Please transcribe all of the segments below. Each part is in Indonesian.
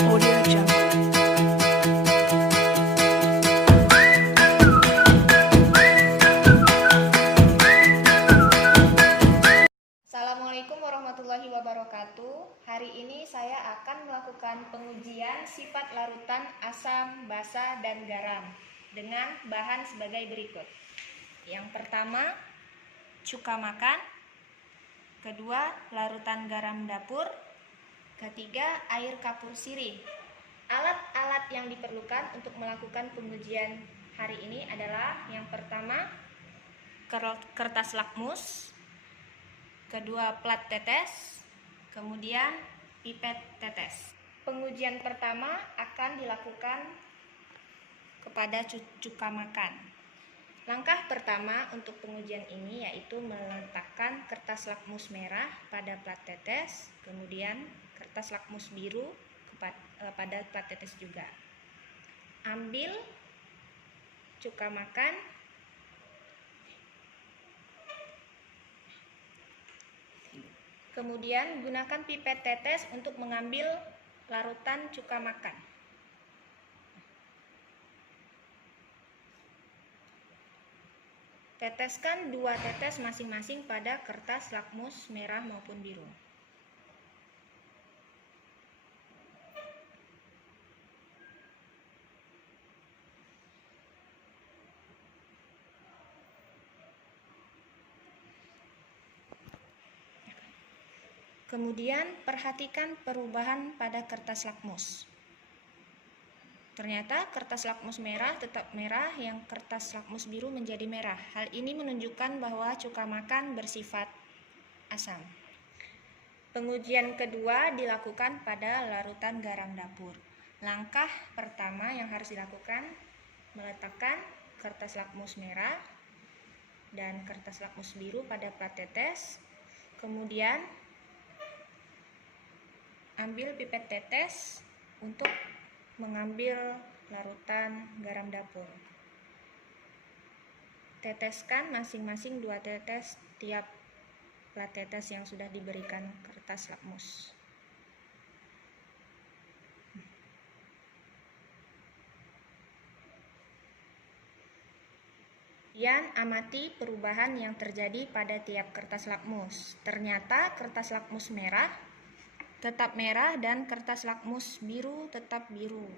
Audio Jungle. Assalamualaikum warahmatullahi wabarakatuh. Hari ini saya akan melakukan pengujian sifat larutan asam, basa, dan garam dengan bahan sebagai berikut. Yang pertama, cuka makan. Kedua, larutan garam dapur. Ketiga, air kapur sirih. Alat-alat yang diperlukan untuk melakukan pengujian hari ini adalah yang pertama, kertas lakmus. Kedua, plat tetes, kemudian pipet tetes. Pengujian pertama akan dilakukan kepada cuka makan. Langkah pertama untuk pengujian ini yaitu meletakkan kertas lakmus merah pada plat tetes, kemudian kertas lakmus biru pada plat tetes juga. Ambil cuka makan, kemudian gunakan pipet tetes untuk mengambil larutan cuka makan. Teteskan 2 tetes masing-masing pada kertas lakmus merah maupun biru. Kemudian perhatikan perubahan pada kertas lakmus. Ternyata kertas lakmus merah tetap merah, yang kertas lakmus biru menjadi merah. Hal ini menunjukkan bahwa cuka makan bersifat asam. Pengujian kedua dilakukan pada larutan garam dapur. Langkah pertama yang harus dilakukan, meletakkan kertas lakmus merah dan kertas lakmus biru pada plat tetes. Kemudian ambil pipet tetes untuk mengambil larutan garam dapur. Teteskan masing-masing 2 tetes tiap plat tetes yang sudah diberikan kertas lakmus. Kemudian amati perubahan yang terjadi pada tiap kertas lakmus. Ternyata kertas lakmus merah tetap merah dan kertas lakmus biru tetap biru.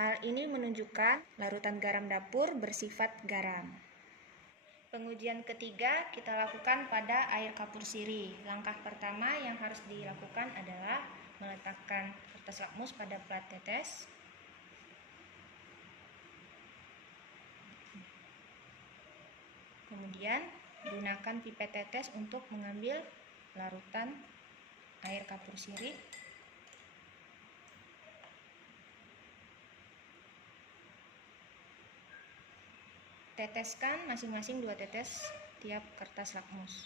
Hal ini menunjukkan larutan garam dapur bersifat garam. Pengujian ketiga kita lakukan pada air kapur sirih. Langkah pertama yang harus dilakukan adalah meletakkan kertas lakmus pada plat tetes. Kemudian gunakan pipet tetes untuk mengambil larutan air kapur sirih. Teteskan masing-masing 2 tetes tiap kertas lakmus.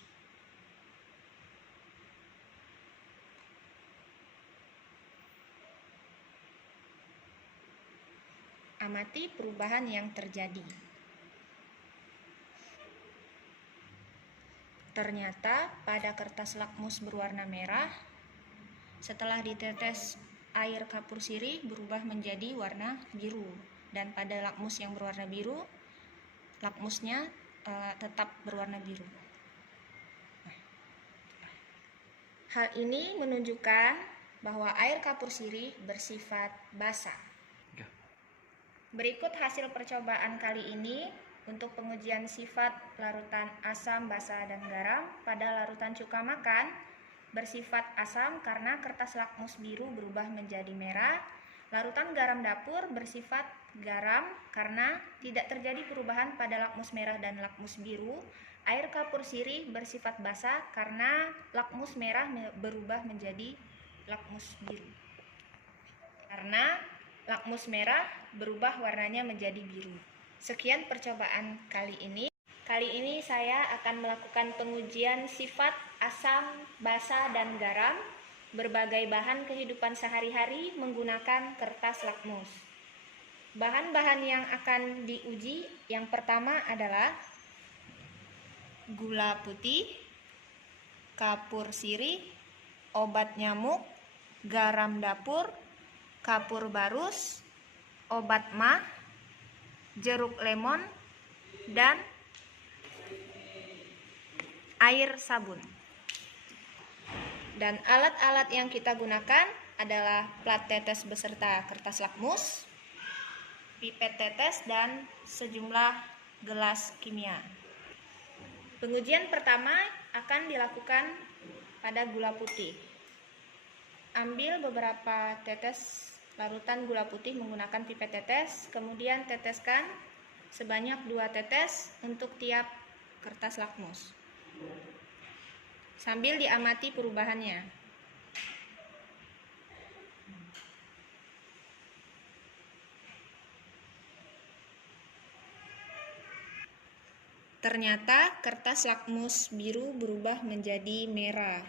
Amati perubahan yang terjadi. Ternyata pada kertas lakmus berwarna merah, setelah ditetes air kapur sirih berubah menjadi warna biru, dan pada lakmus yang berwarna biru, lakmusnya tetap berwarna biru. Hal ini menunjukkan bahwa air kapur sirih bersifat basa. Berikut hasil percobaan kali ini untuk pengujian sifat larutan asam, basa, dan garam. Pada larutan cuka makan bersifat asam karena kertas lakmus biru berubah menjadi merah. Larutan garam dapur bersifat garam karena tidak terjadi perubahan pada lakmus merah dan lakmus biru. Air kapur sirih bersifat basa karena lakmus merah berubah menjadi lakmus biru. Karena lakmus merah berubah warnanya menjadi biru. Sekian percobaan kali ini. Kali ini saya akan melakukan pengujian sifat asam, basa, dan garam berbagai bahan kehidupan sehari-hari menggunakan kertas lakmus. Bahan-bahan yang akan diuji yang pertama adalah gula putih, kapur sirih, obat nyamuk, garam dapur, kapur barus, obat mah, jeruk lemon, dan air sabun. Dan alat-alat yang kita gunakan adalah plat tetes beserta kertas lakmus, pipet tetes, dan sejumlah gelas kimia. Pengujian pertama akan dilakukan pada gula putih. Ambil beberapa tetes larutan gula putih menggunakan pipet tetes, kemudian teteskan sebanyak 2 tetes untuk tiap kertas lakmus. Sambil diamati perubahannya. Ternyata kertas lakmus biru berubah menjadi merah.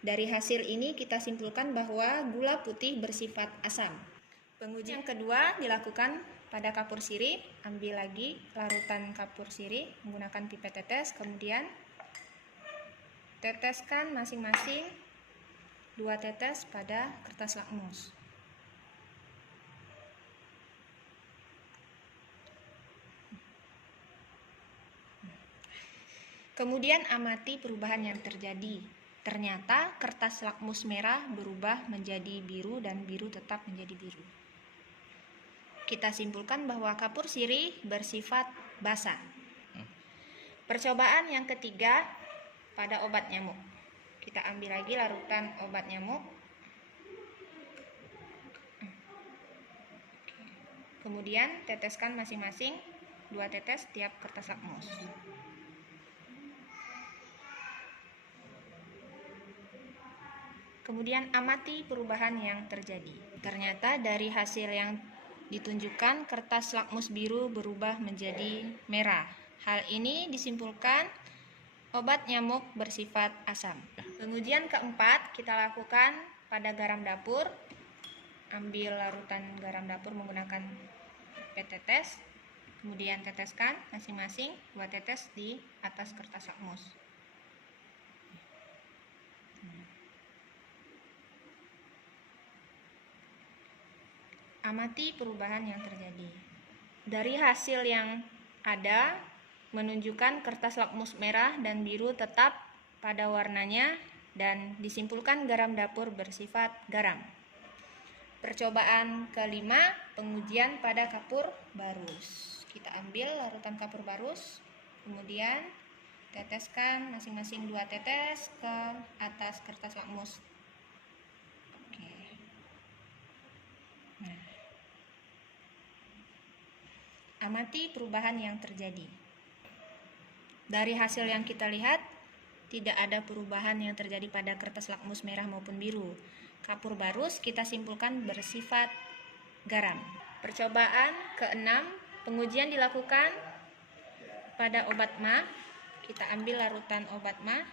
Dari hasil ini kita simpulkan bahwa gula putih bersifat asam. Pengujian kedua dilakukan pada kapur sirih. Ambil lagi larutan kapur sirih menggunakan pipet tetes, kemudian teteskan masing-masing 2 tetes pada kertas lakmus. Kemudian amati perubahan yang terjadi. Ternyata kertas lakmus merah berubah menjadi biru dan biru tetap menjadi biru. Kita simpulkan bahwa kapur sirih bersifat basa. Percobaan yang ketiga pada obat nyamuk. Kita ambil lagi larutan obat nyamuk. Kemudian teteskan masing-masing 2 tetes tiap kertas lakmus. Kemudian amati perubahan yang terjadi. Ternyata dari hasil yang ditunjukkan kertas lakmus biru berubah menjadi merah. Hal ini disimpulkan obat nyamuk bersifat asam. Pengujian keempat kita lakukan pada garam dapur. Ambil larutan garam dapur menggunakan pipet tetes. Kemudian teteskan masing-masing 2 tetes di atas kertas lakmus. Amati perubahan yang terjadi. Dari hasil yang ada menunjukkan kertas lakmus merah dan biru tetap pada warnanya dan disimpulkan garam dapur bersifat garam. Percobaan kelima, pengujian pada kapur barus. Kita ambil larutan kapur barus, kemudian teteskan masing-masing 2 tetes ke atas kertas lakmus. Amati perubahan yang terjadi. Dari hasil yang kita lihat, tidak ada perubahan yang terjadi pada kertas lakmus merah maupun biru. Kapur barus kita simpulkan bersifat garam. Percobaan keenam, pengujian dilakukan pada obat mah. Kita ambil larutan obat mah,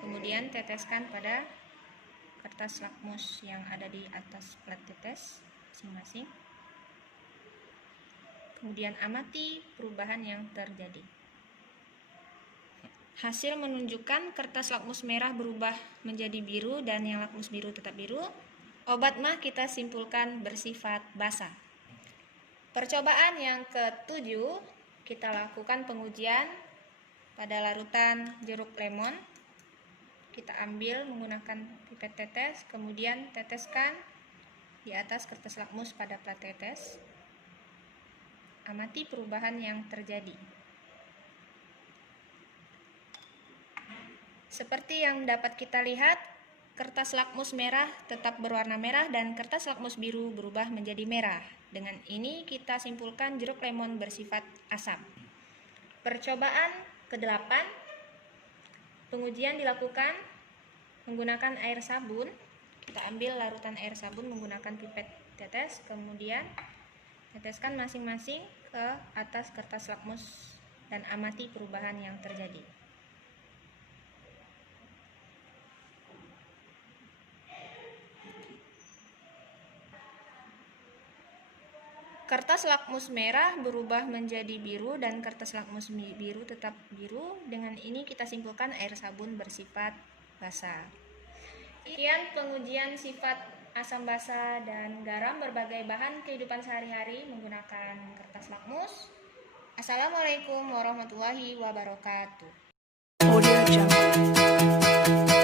kemudian teteskan pada kertas lakmus yang ada di atas plat tetes masing-masing. Kemudian amati perubahan yang terjadi. Hasil menunjukkan kertas lakmus merah berubah menjadi biru dan yang lakmus biru tetap biru. Obat mah kita simpulkan bersifat basa. Percobaan yang ketujuh, kita lakukan pengujian pada larutan jeruk lemon. Kita ambil menggunakan pipet tetes, kemudian teteskan di atas kertas lakmus pada plat tetes. Amati perubahan yang terjadi. Seperti yang dapat kita lihat, kertas lakmus merah tetap berwarna merah dan kertas lakmus biru berubah menjadi merah. Dengan ini kita simpulkan jeruk lemon bersifat asam. Percobaan ke-8, pengujian dilakukan menggunakan air sabun. Kita ambil larutan air sabun menggunakan pipet tetes, kemudian teteskan masing-masing ke atas kertas lakmus dan amati perubahan yang terjadi. Kertas lakmus merah berubah menjadi biru dan kertas lakmus biru tetap biru. Dengan ini kita simpulkan air sabun bersifat basa. Sekian pengujian sifat asam basa, dan garam berbagai bahan kehidupan sehari-hari menggunakan kertas lakmus. Assalamualaikum warahmatullahi wabarakatuh. Audio Jungle.